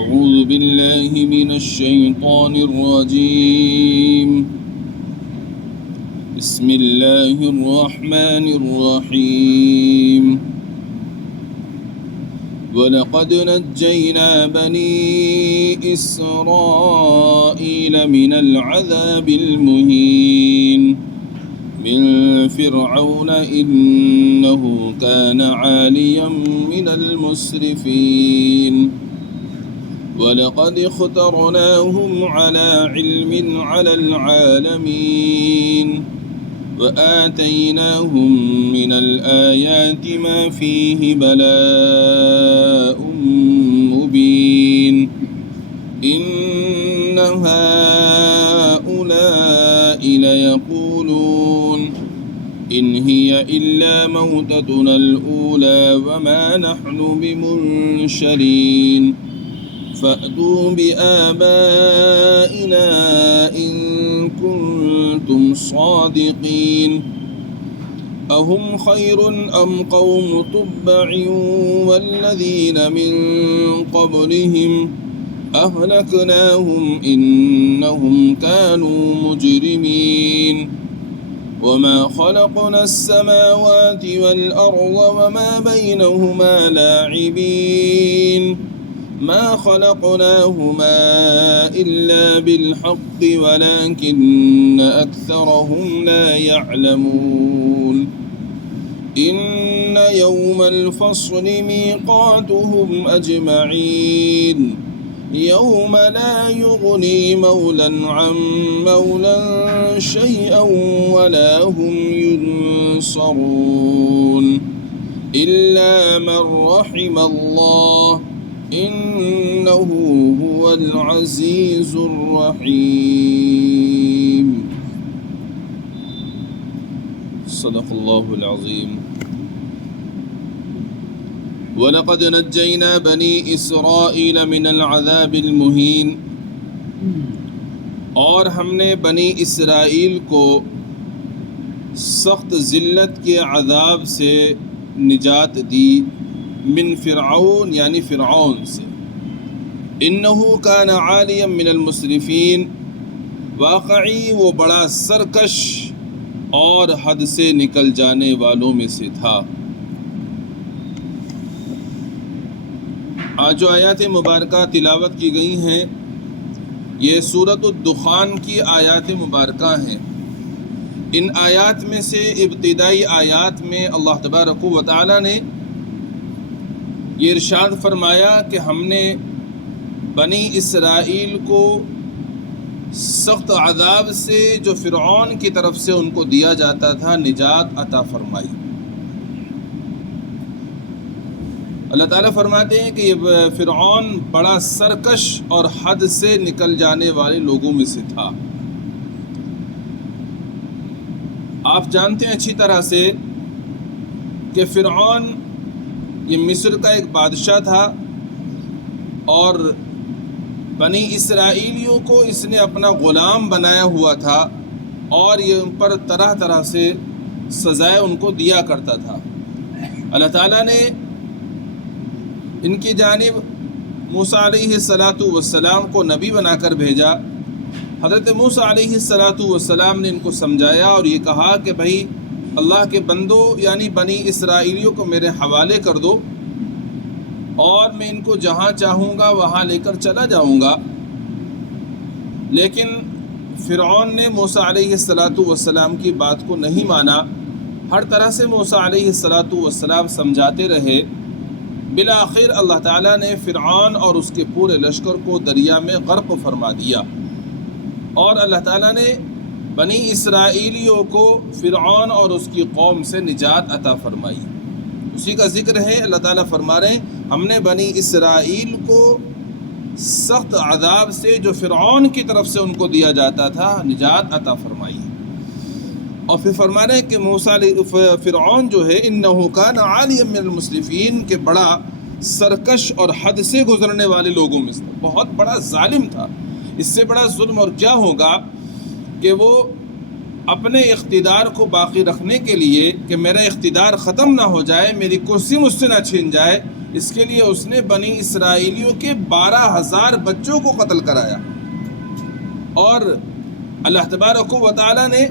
أعوذ بالله من الشيطان الرجيم. بسم الله الرحمن الرحيم. ولقد نجينا بني إسرائيل من العذاب المهين من فرعون إنه كان عاليا من المسرفين ولقد اخترناهم على علم على العالمين وآتيناهم من الآيات ما فيه بلاء مبين إن هؤلاء ليقولون إن هي إلا موتتنا الأولى وما نحن بمنشرين فأتوا بآبائنا إن كنتم صادقين أهم خير أم قوم تبع والذين من قبلهم أهلكناهم إنهم كانوا مجرمين وما خلقنا السماوات والأرض وما بينهما لاعبين ما خلقناهما إلا بالحق ولكن أكثرهم لا يعلمون إن يوم الفصل ميقاتهم أجمعين يوم لا يغني مولا عن مولا شيئا ولا هم ينصرون إلا من رحم الله إنه هو العزيز الرحيم. صدق الله العظيم. وَلَقَدْ نَجَّيْنَا بَنِي إِسْرَائِيلَ مِنَ الْعَذَابِ الْمُهِينِ اور ہم نے بنی اسرائیل کو سخت ذلت کے عذاب سے نجات دی من فرعون یعنی فرعون سے انہو کان عالیا من المسرفین واقعی وہ بڑا سرکش اور حد سے نکل جانے والوں میں سے تھا۔ آج جو آیات مبارکہ تلاوت کی گئی ہیں یہ سورۃ الدخان کی آیات مبارکہ ہیں۔ ان آیات میں سے ابتدائی آیات میں اللہ تبارک و تعالی نے یہ ارشاد فرمایا کہ ہم نے بنی اسرائیل کو سخت عذاب سے جو فرعون کی طرف سے ان کو دیا جاتا تھا نجات عطا فرمائی۔ اللہ تعالیٰ فرماتے ہیں کہ یہ فرعون بڑا سرکش اور حد سے نکل جانے والے لوگوں میں سے تھا۔ آپ جانتے ہیں اچھی طرح سے کہ فرعون یہ مصر کا ایک بادشاہ تھا اور بنی اسرائیلیوں کو اس نے اپنا غلام بنایا ہوا تھا اور یہ ان پر طرح طرح سے سزائیں ان کو دیا کرتا تھا۔ اللہ تعالیٰ نے ان کی جانب موسیٰ علیہ السلام کو نبی بنا کر بھیجا۔ حضرت موسیٰ علیہ السلام نے ان کو سمجھایا اور یہ کہا کہ بھائی اللہ کے بندوں یعنی بنی اسرائیلیوں کو میرے حوالے کر دو اور میں ان کو جہاں چاہوں گا وہاں لے کر چلا جاؤں گا۔ لیکن فرعون نے موسیٰ علیہ السلام کی بات کو نہیں مانا، ہر طرح سے موسیٰ علیہ السلام سمجھاتے رہے۔ بالآخر اللہ تعالیٰ نے فرعون اور اس کے پورے لشکر کو دریا میں غرق فرما دیا اور اللہ تعالیٰ نے بنی اسرائیلیوں کو فرعون اور اس کی قوم سے نجات عطا فرمائی۔ اسی کا ذکر ہے، اللہ تعالیٰ فرما رہے ہیں ہم نے بنی اسرائیل کو سخت عذاب سے جو فرعون کی طرف سے ان کو دیا جاتا تھا نجات عطا فرمائی۔ اور پھر فرما رہے ہیں کہ فرعون جو ہے انہ کان عالیا من المسرفین کہ بڑا سرکش اور حد سے گزرنے والے لوگوں میں سے بہت بڑا ظالم تھا۔ اس سے بڑا ظلم اور کیا ہوگا کہ وہ اپنے اقتدار کو باقی رکھنے کے لیے کہ میرا اقتدار ختم نہ ہو جائے، میری کرسی مجھ سے نہ چھین جائے، اس کے لیے اس نے بنی اسرائیلیوں کے 12,000 بچوں کو قتل کرایا، اور اللہ تبارک و تعالیٰ نے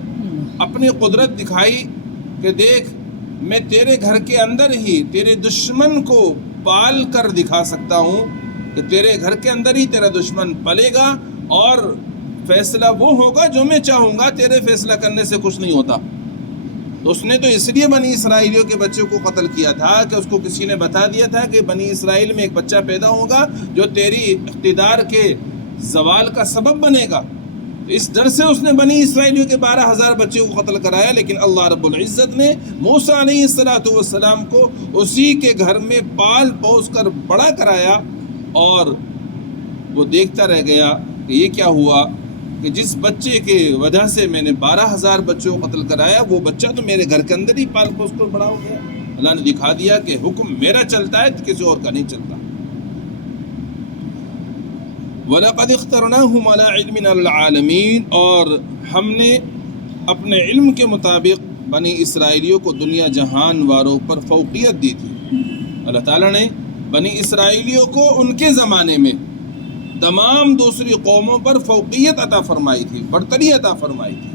اپنی قدرت دکھائی کہ دیکھ میں تیرے گھر کے اندر ہی تیرے دشمن کو پال کر دکھا سکتا ہوں کہ تیرے گھر کے اندر ہی تیرا دشمن پلے گا، اور فیصلہ وہ ہوگا جو میں چاہوں گا، تیرے فیصلہ کرنے سے کچھ نہیں ہوتا۔ تو اس نے تو اس لیے بنی اسرائیلیوں کے بچوں کو قتل کیا تھا کہ اس کو کسی نے بتا دیا تھا کہ بنی اسرائیل میں ایک بچہ پیدا ہوگا جو تیری اقتدار کے زوال کا سبب بنے گا۔ اس ڈر سے اس نے بنی اسرائیلیوں کے 12,000 بچوں کو قتل کرایا، لیکن اللہ رب العزت نے موسیٰ علیہ السلام کو اسی کے گھر میں پال پوس کر بڑا کرایا، اور وہ دیکھتا رہ گیا کہ یہ کیا ہوا کہ جس بچے کے وجہ سے میں نے 12,000 بچوں کو قتل کرایا، وہ بچہ تو میرے گھر کے اندر ہی پال پوس کر بڑا ہو گیا۔ اللہ نے دکھا دیا کہ حکم میرا چلتا ہے، کسی اور کا نہیں چلتا۔ وَلَقَدِ اخْتَرْنَاهُمْ عَلَىٰ عِلْمٍ عَلَى الْعَالَمِينَ، اور ہم نے اپنے علم کے مطابق بنی اسرائیلیوں کو دنیا جہان والوں پر فوقیت دی تھی۔ اللہ تعالیٰ نے بنی اسرائیلیوں کو ان کے زمانے میں تمام دوسری قوموں پر فوقیت عطا فرمائی تھی، برتری عطا فرمائی تھی۔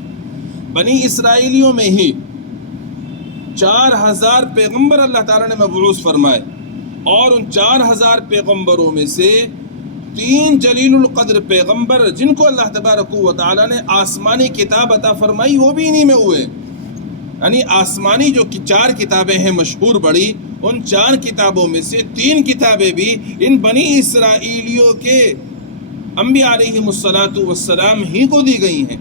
بنی اسرائیلیوں میں ہی 4,000 پیغمبر اللہ تعالیٰ نے مبعوث فرمائے، اور ان 4,000 پیغمبروں میں سے 3 جلیل القدر پیغمبر جن کو اللہ تبارک و تعالیٰ نے آسمانی کتاب عطا فرمائی، وہ بھی انہی میں ہوئے۔ یعنی آسمانی جو 4 کتابیں ہیں مشہور بڑی، ان 4 کتابوں میں سے 3 کتابیں بھی ان بنی اسرائیلیوں کے انبیاء علیہم السلام ہی کو دی گئی ہیں،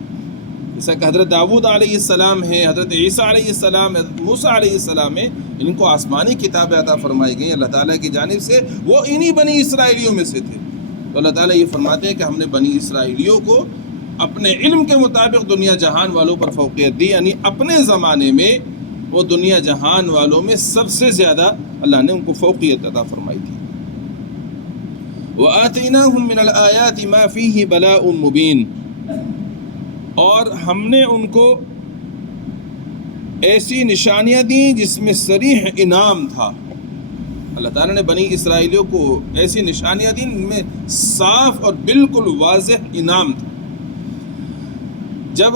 جیسا کہ حضرت داؤد علیہ السلام ہے، حضرت عیسیٰ علیہ السلام، حضرت موسیٰ علیہ السلام ہے، ان کو آسمانی کتابیں عطا فرمائی گئی اللہ تعالیٰ کی جانب سے، وہ انہی بنی اسرائیلیوں میں سے تھے۔ تو اللہ تعالیٰ یہ فرماتے ہیں کہ ہم نے بنی اسرائیلیوں کو اپنے علم کے مطابق دنیا جہان والوں پر فوقیت دی، یعنی اپنے زمانے میں وہ دنیا جہان والوں میں سب سے زیادہ اللہ نے ان کو فوقیت عطا فرمائی تھی۔ وَآتَيْنَاهُم مِّنَ الْآيَاتِ مَا فِيهِ بَلَاءٌ مُبِينٌ، اور ہم نے ان کو ایسی نشانیاں دیں جس میں صریح انعام تھا۔ اللہ تعالیٰ نے بنی اسرائیلیوں کو ایسی نشانیاں دیں جن میں صاف اور بالکل واضح انعام تھا۔ جب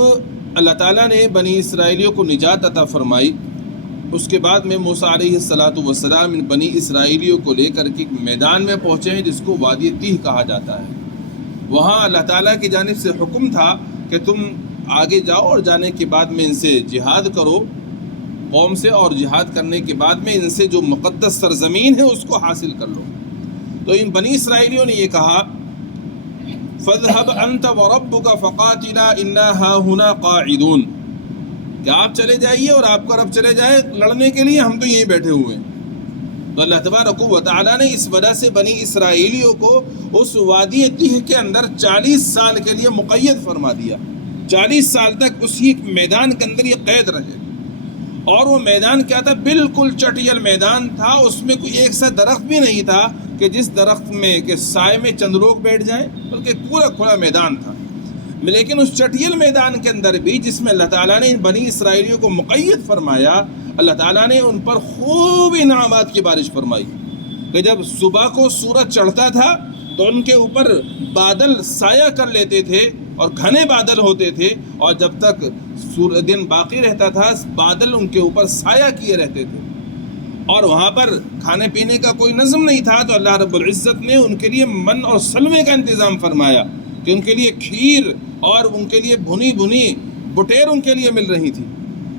اللہ تعالیٰ نے بنی اسرائیلیوں کو نجات عطا فرمائی، اس کے بعد میں موسیٰ علیہ السلام ان بنی اسرائیلیوں کو لے کر کے ایک میدان میں پہنچے ہیں جس کو وادی تیہ کہا جاتا ہے۔ وہاں اللہ تعالیٰ کی جانب سے حکم تھا کہ تم آگے جاؤ، اور جانے کے بعد میں ان سے جہاد کرو قوم سے، اور جہاد کرنے کے بعد میں ان سے جو مقدس سرزمین ہے اس کو حاصل کر لو۔ تو ان بنی اسرائیلیوں نے یہ کہا فَاذْهَبْ أَنْتَ وَرَبُّكَ فَقَاتِلَا إِنَّا هَاهُنَا قَاعِدُونَ، کہ آپ چلے جائیے اور آپ کا رب چلے جائے لڑنے کے لیے، ہم تو یہیں بیٹھے ہوئے ہیں۔ تو اللہ تبارک و تعالیٰ نے اس وجہ سے بنی اسرائیلیوں کو اس وادی تیہ کے اندر 40 سال کے لیے مقید فرما دیا۔ 40 سال تک اسی میدان کے اندر یہ قید رہے، اور وہ میدان کیا تھا؟ بالکل چٹیل میدان تھا، اس میں کوئی ایک سا درخت بھی نہیں تھا کہ جس درخت میں کہ سائے میں چند لوگ بیٹھ جائیں، بلکہ پورا کھلا میدان تھا۔ لیکن اس چٹیل میدان کے اندر بھی جس میں اللہ تعالیٰ نے بنی اسرائیلیوں کو مقید فرمایا، اللہ تعالیٰ نے ان پر خوب انعامات کی بارش فرمائی کہ جب صبح کو سورج چڑھتا تھا تو ان کے اوپر بادل سایہ کر لیتے تھے، اور گھنے بادل ہوتے تھے، اور جب تک دن باقی رہتا تھا بادل ان کے اوپر سایہ کیے رہتے تھے، اور وہاں پر کھانے پینے کا کوئی نظم نہیں تھا۔ تو اللہ رب العزت نے ان کے لیے من اور سلوے کا انتظام فرمایا کہ ان کے لیے کھیر اور ان کے لیے بھنی بھنی بٹیر ان کے لیے مل رہی تھی۔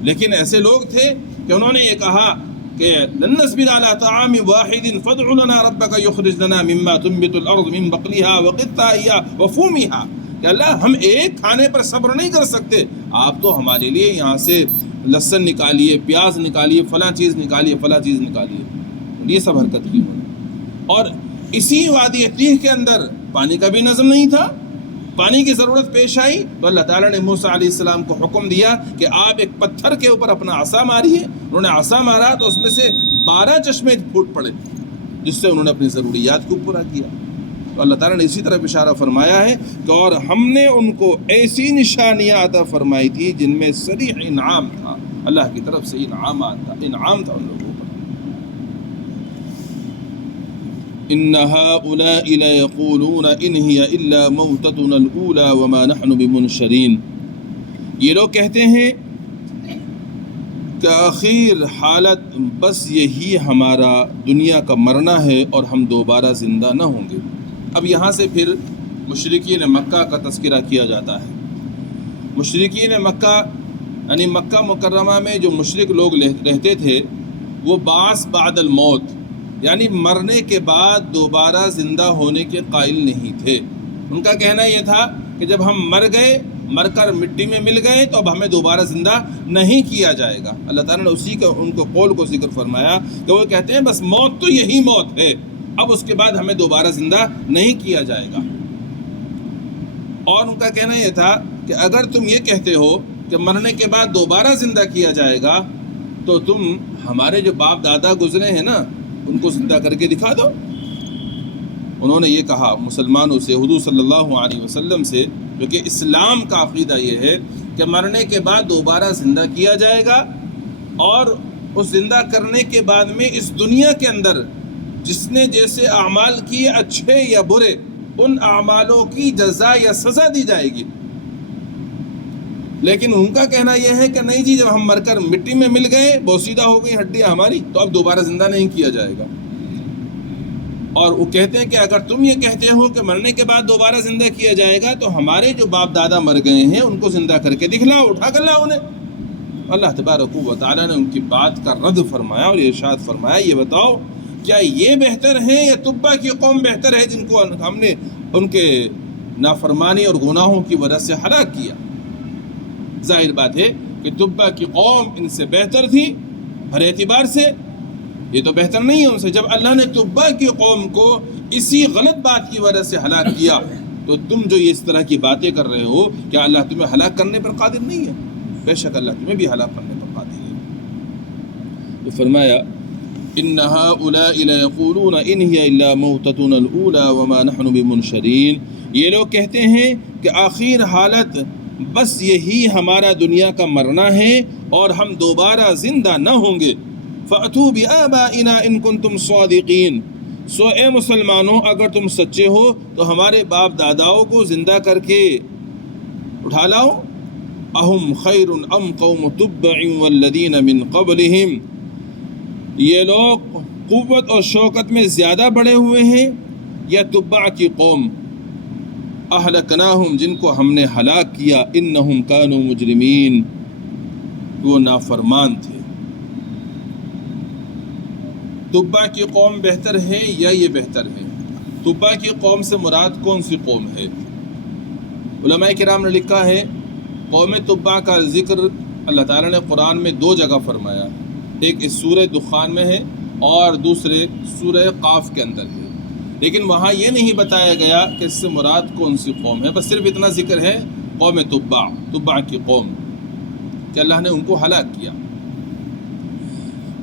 لیکن ایسے لوگ تھے کہ انہوں نے یہ کہا کہ لن نصبر على طعام واحد فادع لنا ربك يخرج لنا مما تنبت الارض من بقلها وقثائها وفومها، کہ اللہ ہم ایک کھانے پر صبر نہیں کر سکتے، آپ تو ہمارے لیے یہاں سے لہسن نکالیے، پیاز نکالیے، فلاں چیز نکالیے، فلاں چیز نکالیے۔ یہ سب حرکت کی انہوں نے، اور اسی وادی تیہ کے اندر پانی کا بھی نظم نہیں تھا۔ پانی کی ضرورت پیش آئی تو اللہ تعالیٰ نے موسیٰ علیہ السلام کو حکم دیا کہ آپ ایک پتھر کے اوپر اپنا عصا ماریے۔ انہوں نے عصا مارا تو اس میں سے 12 چشمے پھوٹ پڑے، جس سے انہوں نے اپنی ضروریات کو پورا کیا۔ تو اللہ تعالیٰ نے اسی طرح اشارہ فرمایا ہے کہ اور ہم نے ان کو ایسی نشانیاں عطا فرمائی تھی جن میں صریح انعام تھا، اللہ کی طرف سے انعام تھا ان لوگوں پر۔ ان هؤلاء ليقولون ان هي الا موتتنا الاولى وما نحن بمنشرین، یہ لوگ کہتے ہیں کہ آخر حالت بس یہی ہمارا دنیا کا مرنا ہے اور ہم دوبارہ زندہ نہ ہوں گے۔ اب یہاں سے پھر مشرکین مکہ کا تذکرہ کیا جاتا ہے۔ مشرکین مکہ یعنی مکہ مکرمہ میں جو مشرک لوگ رہتے تھے وہ بعث بعد الموت یعنی مرنے کے بعد دوبارہ زندہ ہونے کے قائل نہیں تھے۔ ان کا کہنا یہ تھا کہ جب ہم مر گئے، مر کر مٹی میں مل گئے تو اب ہمیں دوبارہ زندہ نہیں کیا جائے گا۔ اللہ تعالیٰ نے اسی کا ان کو قول کو ذکر فرمایا کہ وہ کہتے ہیں بس موت تو یہی موت ہے، اب اس کے بعد ہمیں دوبارہ زندہ نہیں کیا جائے گا۔ اور ان کا کہنا یہ تھا کہ اگر تم یہ کہتے ہو کہ مرنے کے بعد دوبارہ زندہ کیا جائے گا تو تم ہمارے جو باپ دادا گزرے ہیں نا ان کو زندہ کر کے دکھا دو۔ انہوں نے یہ کہا مسلمانوں سے، حضور صلی اللہ علیہ وسلم سے، جو کہ اسلام کا عقیدہ یہ ہے کہ مرنے کے بعد دوبارہ زندہ کیا جائے گا، اور اس زندہ کرنے کے بعد میں اس دنیا کے اندر جس نے جیسے اعمال کیے اچھے یا برے ان اعمالوں کی جزا یا سزا دی جائے گی۔ لیکن ان کا کہنا یہ ہے کہ نہیں جی، جب ہم مر کر مٹی میں مل گئے، بوسیدہ ہو گئی ہڈیاں ہماری، تو اب دوبارہ زندہ نہیں کیا جائے گا۔ اور وہ کہتے ہیں کہ اگر تم یہ کہتے ہو کہ مرنے کے بعد دوبارہ زندہ کیا جائے گا تو ہمارے جو باپ دادا مر گئے ہیں ان کو زندہ کر کے دکھلاؤ، اٹھا کر لاؤ انہیں۔ اللہ تبارک و تعالیٰ نے ان کی بات کا رد فرمایا اور ارشاد فرمایا، یہ بتاؤ کیا یہ بہتر ہے یا تبا کی قوم بہتر ہے جن کو ہم نے ان کے نافرمانی اور گناہوں کی وجہ سے ہلاک کیا؟ ظاہر بات ہے کہ تبا کی قوم ان سے بہتر تھی ہر اعتبار سے، یہ تو بہتر نہیں ہے ان سے۔ جب اللہ نے تبا کی قوم کو اسی غلط بات کی وجہ سے ہلاک کیا تو تم جو اس طرح کی باتیں کر رہے ہو، کیا اللہ تمہیں ہلاک کرنے پر قادر نہیں ہے؟ بے شک اللہ تمہیں بھی ہلاک کرنے پر قادر ہے۔ تو فرمایا ان هؤلاء ليقولون ان هي الا موتتنا الاولى وما نحن بمنشرین، یہ لوگ کہتے ہیں کہ آخر حالت بس یہی ہمارا دنیا کا مرنا ہے اور ہم دوبارہ زندہ نہ ہوں گے۔ فَأْتُوا بِآبَائِنَا إِن كُنتُمْ صَادِقِينَ، سو اے مسلمانوں اگر تم سچے ہو تو ہمارے باپ داداؤں کو زندہ کر کے اٹھا لاؤ۔ اَهُمْ خَيْرٌ أَمْ قَوْمُ تُبَّعٍ وَالَّذِينَ مِن قَبْلِهِمْ، یہ لوگ قوت اور شوکت میں زیادہ بڑھے ہوئے ہیں یا تبع کی قوم؟ اہلکناہم، جن کو ہم نے ہلاک کیا، انہم کانوا مجرمین، وہ نافرمان تھے۔ تبع کی قوم بہتر ہے یا یہ بہتر ہے؟ تبع کی قوم سے مراد کون سی قوم ہے؟ علماء کرام نے لکھا ہے قوم تبع کا ذکر اللہ تعالیٰ نے قرآن میں دو جگہ فرمایا، ایک اس سورہ دخان میں ہے اور دوسرے سورہ قاف کے اندر ہے، لیکن وہاں یہ نہیں بتایا گیا کہ اس سے مراد کون سی قوم ہے، بس صرف اتنا ذکر ہے قوم تبع کی قوم کہ اللہ نے ان کو ہلاک کیا۔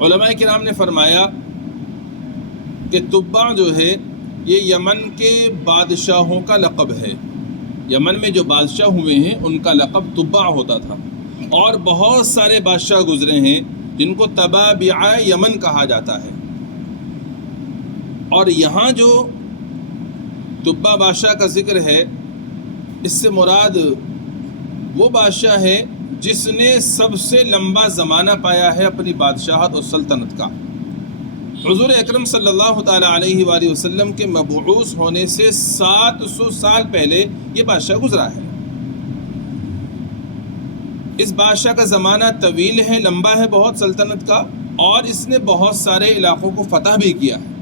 علماء کرام نے فرمایا کہ تبع جو ہے یہ یمن کے بادشاہوں کا لقب ہے، یمن میں جو بادشاہ ہوئے ہیں ان کا لقب تبع ہوتا تھا، اور بہت سارے بادشاہ گزرے ہیں جن کو تبابع یمن کہا جاتا ہے۔ اور یہاں جو تبع بادشاہ کا ذکر ہے اس سے مراد وہ بادشاہ ہے جس نے سب سے لمبا زمانہ پایا ہے اپنی بادشاہت اور سلطنت کا۔ حضور اکرم صلی اللہ تعالیٰ علیہ وآلہ وسلم کے مبعوث ہونے سے 700 سال پہلے یہ بادشاہ گزرا ہے۔ اس بادشاہ کا زمانہ طویل ہے، لمبا ہے بہت سلطنت کا، اور اس نے بہت سارے علاقوں کو فتح بھی کیا ہے۔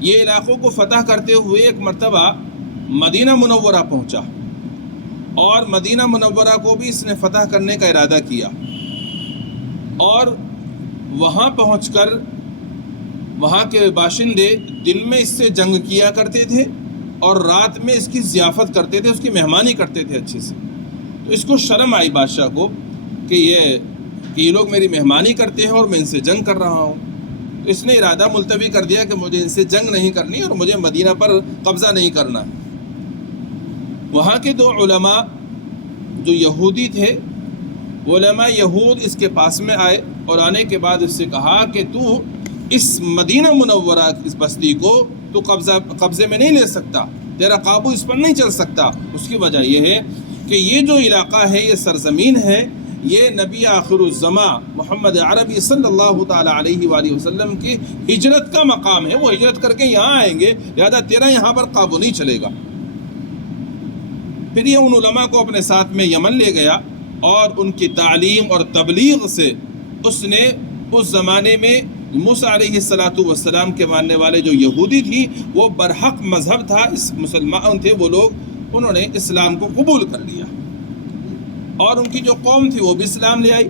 یہ علاقوں کو فتح کرتے ہوئے ایک مرتبہ مدینہ منورہ پہنچا، اور مدینہ منورہ کو بھی اس نے فتح کرنے کا ارادہ کیا، اور وہاں پہنچ کر وہاں کے باشندے دن میں اس سے جنگ کیا کرتے تھے اور رات میں اس کی ضیافت کرتے تھے، اس کی مہمانی کرتے تھے اچھے سے۔ تو اس کو شرم آئی بادشاہ کو کہ یہ لوگ میری مہمانی کرتے ہیں اور میں ان سے جنگ کر رہا ہوں، تو اس نے ارادہ ملتوی کر دیا کہ مجھے ان سے جنگ نہیں کرنی اور مجھے مدینہ پر قبضہ نہیں کرنا۔ وہاں کے دو علماء جو یہودی تھے، وہ علماء یہود اس کے پاس میں آئے اور آنے کے بعد اس سے کہا کہ تو اس مدینہ منورہ اس بستی کو تو قبضے میں نہیں لے سکتا، تیرا قابو اس پر نہیں چل سکتا۔ اس کی وجہ یہ ہے کہ یہ جو علاقہ ہے، یہ سرزمین ہے، یہ نبی آخر الزماں محمد عربی صلی اللہ تعالیٰ علیہ وآلہ وسلم کی ہجرت کا مقام ہے۔ وہ ہجرت کر کے یہاں آئیں گے، لہذا تیرا یہاں پر قابو نہیں چلے گا۔ پھر یہ ان علماء کو اپنے ساتھ میں یمن لے گیا، اور ان کی تعلیم اور تبلیغ سے اس نے اس زمانے میں موسیٰ علیہ السلام کے ماننے والے جو یہودی تھی، وہ برحق مذہب تھا، اس مسلمان تھے وہ لوگ، انہوں نے اسلام کو قبول کر لیا، اور ان کی جو قوم تھی وہ بھی اسلام لے آئی۔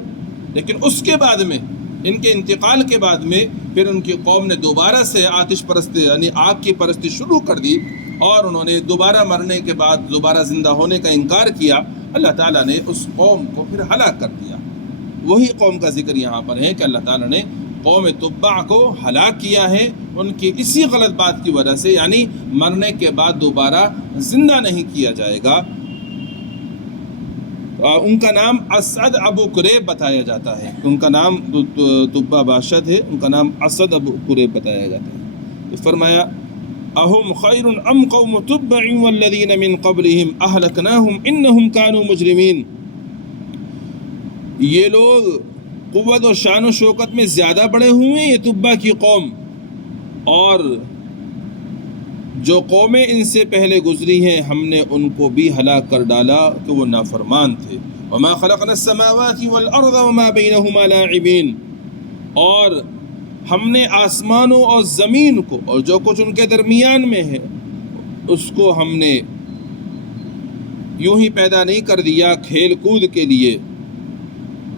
لیکن اس کے بعد میں، ان کے انتقال کے بعد میں، پھر ان کی قوم نے دوبارہ سے آتش پرستی یعنی آگ کی پرستی شروع کر دی، اور انہوں نے دوبارہ مرنے کے بعد دوبارہ زندہ ہونے کا انکار کیا۔ اللہ تعالیٰ نے اس قوم کو پھر ہلاک کر دیا۔ وہی قوم کا ذکر یہاں پر ہے کہ اللہ تعالیٰ نے قوم تبع کو ہلاک کیا ہے، ان کی اسی غلط بات کی وجہ سے، یعنی مرنے کے بعد دوبارہ زندہ نہیں کیا جائے گا۔ ان کا نام اسد ابو قریب بتایا جاتا ہے، ان کا نام تبع باشد ہے، ان کا نام اسد ابو قریب بتایا جاتا ہے۔ تو فرمایا اہم خیر ام قوم تبع والذین من قبلہم اہلکناہم انہم کانوا مجرمین۔ یہ لوگ قوت و شان و شوکت میں زیادہ بڑے ہوئے ہیں، یہ تبع کی قوم، اور جو قومیں ان سے پہلے گزری ہیں ہم نے ان کو بھی ہلاک کر ڈالا کہ وہ نافرمان تھے۔ وما خلقنا السماوات والارض وما بینہما لاعبین، اور ہم نے آسمانوں اور زمین کو اور جو کچھ ان کے درمیان میں ہے اس کو ہم نے یوں ہی پیدا نہیں کر دیا کھیل کود کے لیے۔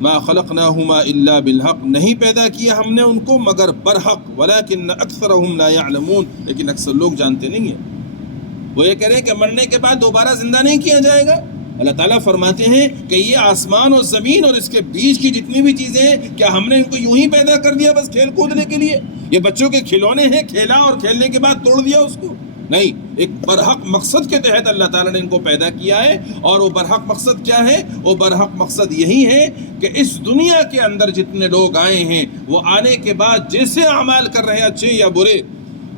ما خلقناہما الا بالحق، نہیں پیدا کیا ہم نے ان کو مگر برحق، ولکن اکثرہم لا یعلمون، لیکن اکثر لوگ جانتے نہیں ہیں۔ وہ یہ کہہ رہے ہیں کہ مرنے کے بعد دوبارہ زندہ نہیں کیا جائے گا۔ اللہ تعالیٰ فرماتے ہیں کہ یہ آسمان اور زمین اور اس کے بیچ کی جتنی بھی چیزیں ہیں، کیا ہم نے ان کو یوں ہی پیدا کر دیا بس کھیل کودنے کے لیے؟ یہ بچوں کے کھلونے ہیں، کھیلا اور کھیلنے کے بعد توڑ دیا اس کو؟ نہیں، ایک برحق مقصد کے تحت اللہ تعالیٰ نے ان کو پیدا کیا ہے، اور وہ برحق مقصد کیا ہے؟ وہ برحق مقصد یہی ہے کہ اس دنیا کے اندر جتنے لوگ آئے ہیں، وہ آنے کے بعد جیسے اعمال کر رہے ہیں اچھے یا برے،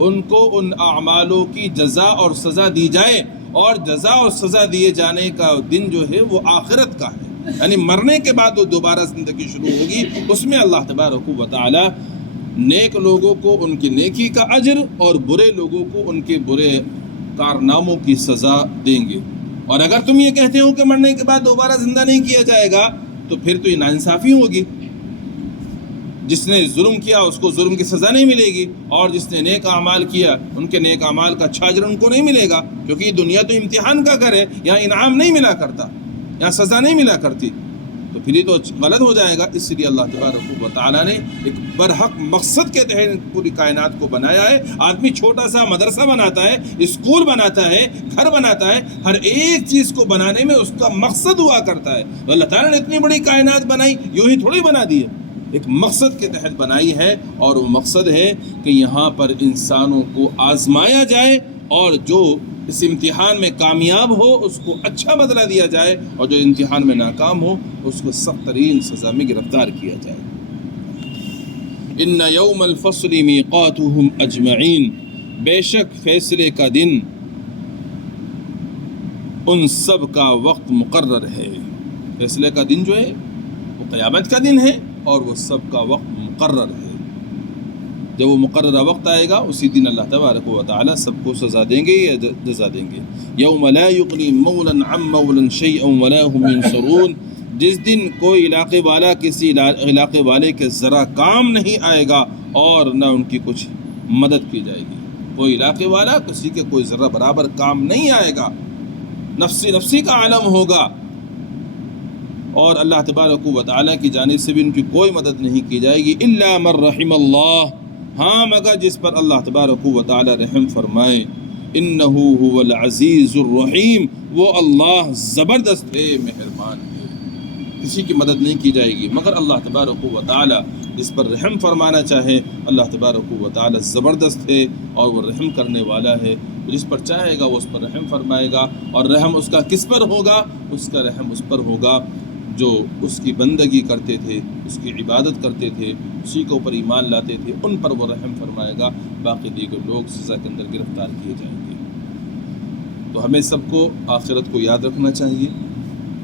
ان کو ان اعمالوں کی جزا اور سزا دی جائے، اور جزا اور سزا دیے جانے کا دن جو ہے وہ آخرت کا ہے، یعنی مرنے کے بعد وہ دوبارہ زندگی شروع ہوگی۔ اس میں اللہ تبارک و تعالی نیک لوگوں کو ان کی نیکی کا اجر اور برے لوگوں کو ان کے برے کارناموں کی سزا دیں گے۔ اور اگر تم یہ کہتے ہو کہ مرنے کے بعد دوبارہ زندہ نہیں کیا جائے گا، تو پھر تو یہ ناانصافی ہوگی۔ جس نے ظلم کیا اس کو ظلم کی سزا نہیں ملے گی، اور جس نے نیک اعمال کیا ان کے نیک اعمال کا اچھا اجر ان کو نہیں ملے گا، کیونکہ یہ دنیا تو امتحان کا گھر ہے، یہاں انعام نہیں ملا کرتا، یہاں سزا نہیں ملا کرتی، تو پھر یہ تو غلط ہو جائے گا۔ اس لیے اللہ تبارک و تعالیٰ نے ایک برحق مقصد کے تحت پوری کائنات کو بنایا ہے۔ آدمی چھوٹا سا مدرسہ بناتا ہے، اسکول بناتا ہے، گھر بناتا ہے، ہر ایک چیز کو بنانے میں اس کا مقصد ہوا کرتا ہے۔ تو اللہ تعالیٰ نے اتنی بڑی کائنات بنائی، یوں ہی تھوڑی بنا دی ہے، ایک مقصد کے تحت بنائی ہے، اور وہ مقصد ہے کہ یہاں پر انسانوں کو آزمایا جائے، اور جو اس امتحان میں کامیاب ہو اس کو اچھا بدلہ دیا جائے، اور جو امتحان میں ناکام ہو اس کو سخت ترین سزا میں گرفتار کیا جائے۔ ان یوم الفصل میقاتهم اجمعین، بے شک فیصلے کا دن ان سب کا وقت مقرر ہے۔ فیصلے کا دن جو ہے وہ قیامت کا دن ہے، اور وہ سب کا وقت مقرر ہے۔ جب وہ مقررہ وقت آئے گا اسی دن اللہ تبارک و تعالی سب کو سزا دیں گے یا جزا دیں گے۔ یوم لا یغنی مولا عن مولا شیئا ولا هم ینصرون، جس دن کوئی علاقے والا کسی علاقے والے کے ذرا کام نہیں آئے گا اور نہ ان کی کچھ مدد کی جائے گی۔ کوئی علاقے والا کسی کے کوئی ذرہ برابر کام نہیں آئے گا، نفسی نفسی کا عالم ہوگا، اور اللہ تبارک و تعالیٰ کی جانب سے بھی ان کی کوئی مدد نہیں کی جائے گی۔ الا من رحم اللہ، ہاں مگر جس پر اللہ تبارک و تعالیٰ رحم فرمائے۔ انہ هو العزیز الرحیم، وہ اللہ زبردست ہے، مہربان ہے، کسی کی مدد نہیں کی جائے گی مگر اللہ تبارک و تعالیٰ جس پر رحم فرمانا چاہے۔ اللہ تبارک و تعالیٰ زبردست ہے اور وہ رحم کرنے والا ہے، جس پر چاہے گا وہ اس پر رحم فرمائے گا، اور رحم اس کا کس پر ہوگا؟ اس کا رحم اس پر ہوگا جو اس کی بندگی کرتے تھے، اس کی عبادت کرتے تھے، اسی کے اوپر ایمان لاتے تھے، ان پر وہ رحم فرمائے گا، باقی دیگر لوگ سزا کے اندر گرفتار کیے جائیں گے۔ تو ہمیں سب کو آخرت کو یاد رکھنا چاہیے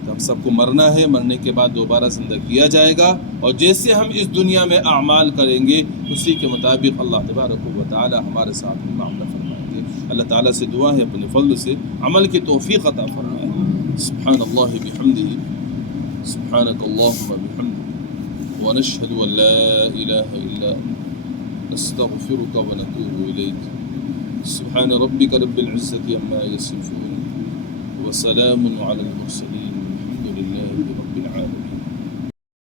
کہ ہم سب کو مرنا ہے، مرنے کے بعد دوبارہ زندہ کیا جائے گا، اور جیسے ہم اس دنیا میں اعمال کریں گے اسی کے مطابق اللہ تبارک و تعالی ہمارے ساتھ بھی معاملہ فرمائیں گے۔ اللہ تعالیٰ سے دعا ہے اپنے فضل سے عمل کی توفیق عطا فرمائے۔ سبحان اللہ بحمدہ، سبحانک اللہم بحمدک، ونشہد ان لا الہ الا انت، نستغفرک ونتوب الیک۔ سبحان ربک رب العزة عما يصفون، وسلام على المرسلين، الحمد لله رب العالمين۔